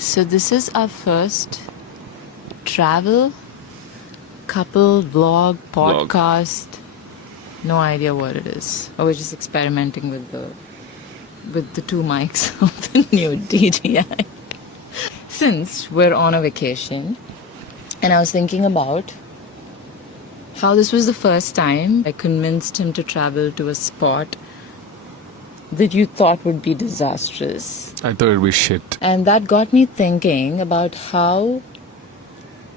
So this is our first travel couple vlog podcast. No idea what it is. We're just experimenting with the two mics of the new DJI. Since we're on a vacation, and I was thinking about how this was the first time I convinced him to travel to a spot that you thought would be disastrous. I thought it'd be shit. And that got me thinking about how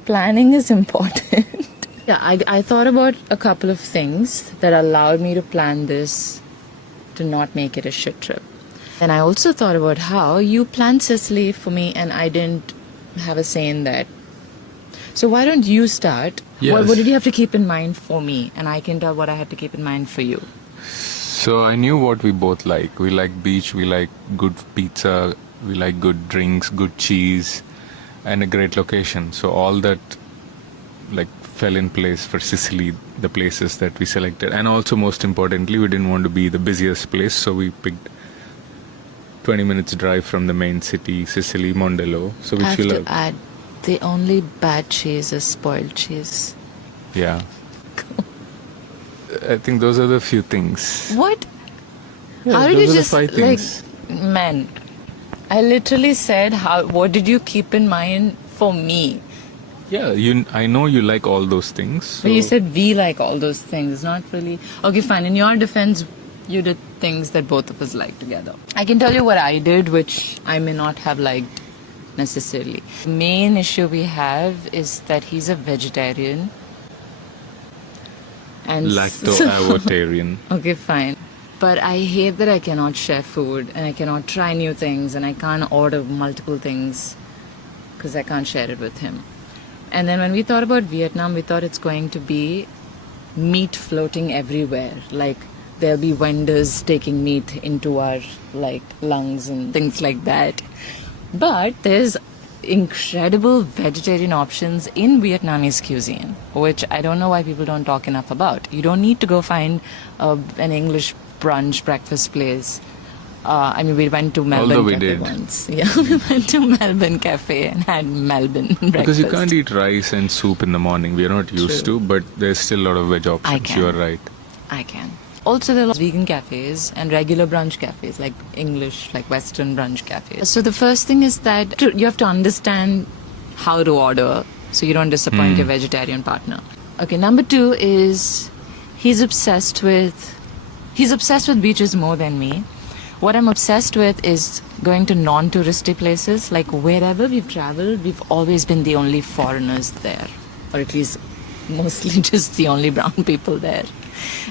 planning is important. Yeah, I thought about a couple of things that allowed me to plan this to not make it a shit trip. And I also thought about how you planned Sicily for me and I didn't have a say in that. So why don't you start? Yes. What did you have to keep in mind for me? And I can tell what I had to keep in mind for you. So I knew what we both like. We like beach, we like good pizza, we like good drinks, good cheese, and a great location. So all that fell in place for Sicily, the places that we selected. And also most importantly, we didn't want to be the busiest place, so we picked 20 minutes drive from the main city, Sicily, Mondello. So which I have we to love. add, the only bad cheese is spoiled cheese. Yeah. I think those are the few things. What? Yeah, how did those you are just the 5 things. man? I literally said, what did you keep in mind for me? Yeah, I know you like all those things. So. But you said we like all those things. It's not really okay. Fine. In your defense, you did things that both of us like together. I can tell you what I did, which I may not have liked necessarily. The main issue we have is that he's a vegetarian. And Lacto-avotarian. Okay, fine. But I hate that I cannot share food and I cannot try new things and I can't order multiple things because I can't share it with him. And then when we thought about Vietnam, we thought it's going to be meat floating everywhere. Like there'll be vendors taking meat into our lungs and things like that. But there's incredible vegetarian options in Vietnamese cuisine, which I don't know why people don't talk enough about. You don't need to go find an English brunch breakfast place. We went to Melbourne Cafe once. Yeah, we went to Melbourne Cafe and had Melbourne breakfast. Because you can't eat rice and soup in the morning. We are not used to, but there's still a lot of veg options. I can. You are right. I can. Also, there are vegan cafes and regular brunch cafes, like English, like Western brunch cafes. So the first thing is that you have to understand how to order so you don't disappoint your vegetarian partner. Okay, number 2 is he's obsessed with beaches more than me. What I'm obsessed with is going to non-touristy places. Like wherever we've traveled, we've always been the only foreigners there, or at least mostly just the only brown people there.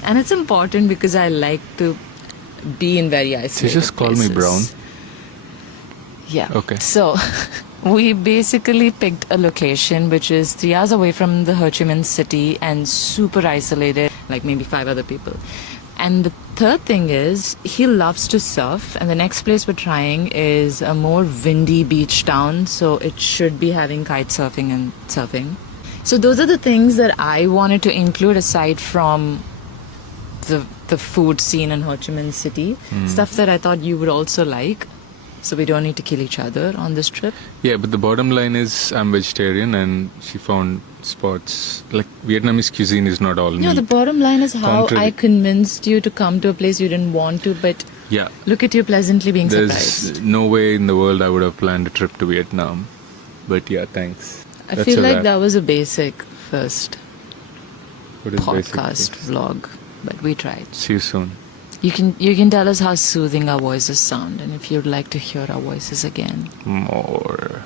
And it's important because I like to be in very isolated You just call places. me brown? Yeah. Okay. So we basically picked a location which is 3 hours away from the Ho Chi Minh city and super isolated, like maybe 5 other people. And the third thing is he loves to surf, and the next place we're trying is a more windy beach town, so it should be having kite surfing and surfing. So those are the things that I wanted to include aside from the food scene in Ho Chi Minh City, stuff that I thought you would also like, so we don't need to kill each other on this trip. Yeah, but the bottom line is I'm vegetarian and she found spots. Like Vietnamese cuisine is not all meat. No, the bottom line is how I convinced you to come to a place you didn't want to, but yeah, look at you pleasantly being there's surprised. no way in the world I would have planned a trip to Vietnam. But yeah, thanks. I feel like that was a basic first What is podcast basic? vlog, but we tried. See you soon. You can tell us how soothing our voices sound, and if you'd like to hear our voices again. More.